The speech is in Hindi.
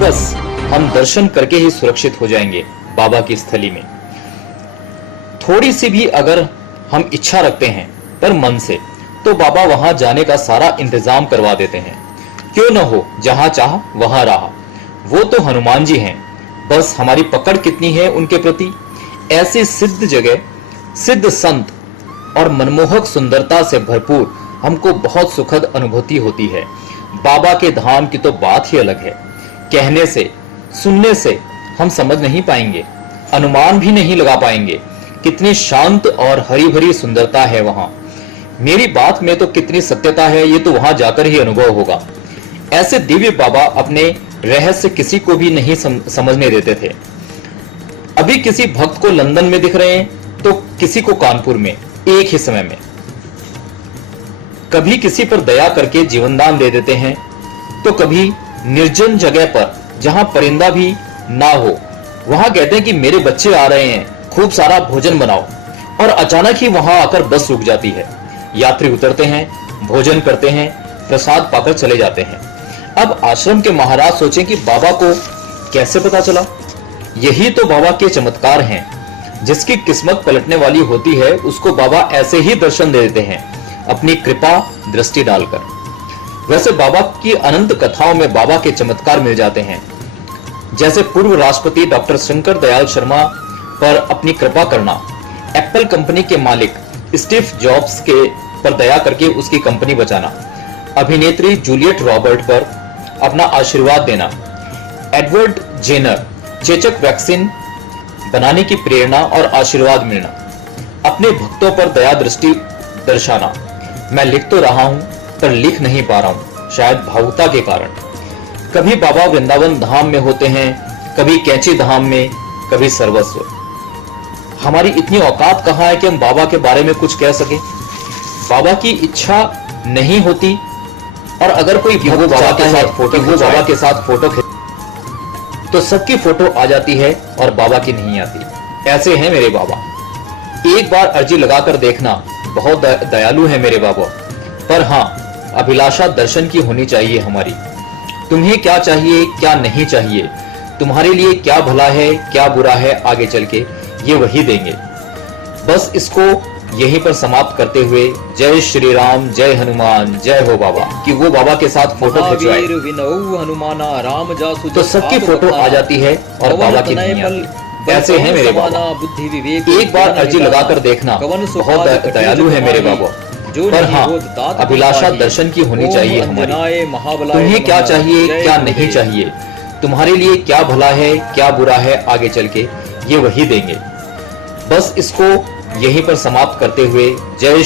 बस हम दर्शन करके ही सुरक्षित हो जाएंगे बाबा की स्थली में। थोड़ी सी भी अगर हम इच्छा रखते हैं पर मन से, तो बाबा वहां जाने का सारा इंतजाम करवा देते हैं। क्यों न हो, जहां चाह वहां रहा। वो तो हनुमान जी हैं, बस हमारी पकड़ कितनी है उनके प्रति। ऐसी सिद्ध जगह, सिद्ध संत और मनमोहक सुंदरता से भरपूर हमको बहुत सुखद अनुभूति होती है। बाबा के धाम की तो बात ही अलग है। कहने से, सुनने से हम समझ नहीं पाएंगे, अनुमान भी नहीं लगा पाएंगे कितनी शांत और हरी भरी सुंदरता है वहां। मेरी बात में तो कितनी सत्यता है, ये तो वहां जाकर ही अनुभव होगा। ऐसे दिव्य बाबा अपने रहस्य किसी को भी नहीं समझने देते थे। अभी किसी भक्त को लंदन में दिख रहे हैं तो किसी को कानपुर में, एक ही समय में। कभी किसी पर दया करके जीवनदान दे देते हैं, तो कभी निर्जन जगह पर जहां परिंदा भी ना हो वहां कहते हैं कि मेरे बच्चे आ रहे हैं, खूब सारा भोजन बनाओ, और अचानक ही वहां आकर बस रुक जाती है। यात्री उतरते हैं, भोजन करते हैं, प्रसाद पाकर चले जाते हैं। अब आश्रम के महाराज सोचें कि बाबा को कैसे पता चला। यही तो बाबा के चमत्कार हैं। जिसकी किस्मत पलटने वाली होती है उसको बाबा ऐसे ही दर्शन दे देते हैं, अपनी कृपा दृष्टि डालकर। वैसे बाबा की अनंत कथाओं में बाबा के चमत्कार मिल जाते हैं, जैसे पूर्व राष्ट्रपति डॉक्टर शंकर दयाल शर्मा पर अपनी कृपा करना, एप्पल कंपनी के मालिक स्टीव जॉब्स के पर दया करके उसकी कंपनी बचाना, अभिनेत्री जूलियट रॉबर्ट पर अपना आशीर्वाद देना, एडवर्ड जेनर चेचक वैक्सीन बनाने की प्रेरणा और आशीर्वाद मिलना, अपने भक्तों पर दया दृष्टि दर्शाना। मैं लिख तो रहा हूं पर लिख नहीं पा रहा हूं, शायद भावुकता के कारण। कभी बाबा वृंदावन धाम में होते हैं, कभी कैंची धाम में, कभी सर्वस्व। हमारी इतनी औकात कहां है कि हम बाबा के बारे में कुछ कह सके। बाबा की इच्छा नहीं होती, और अगर कोई वो बाबा के साथ फोटो तो सबकी फोटो आ जाती है और बाबा की नहीं आती। ऐसे हैं मेरे बाबा। एक बार अर्जी लगाकर देखना, बहुत दयालु है मेरे बाबा। पर हाँ, अभिलाषा दर्शन की होनी चाहिए हमारी। तुम्हें क्या चाहिए, क्या नहीं चाहिए, तुम्हारे लिए क्या भला है, क्या बुरा है, आगे चल के ये वही देंगे। बस इसको यहीं पर समाप्त करते हुए जय श्री राम, जय हनुमान, जय हो बाबा, कि वो बाबा के साथ फोटो खिंचवाए तो सबकी फोटो आ जाती है और बाबा की नहीं आती। ऐसे हैं मेरे बाबा। एक बार अर्जी लगाकर देखना, बहुत दयालु है मेरे बाबा। पर हाँ, अभिलाषा दर्शन की होनी चाहिए हमारी। तुम्हें क्या चाहिए, क्या नहीं चाहिए, तुम्हारे लिए क्या भला है, क्या बुरा है, आगे चल के ये वही देंगे। बस इसको यहीं पर समाप्त करते हुए जय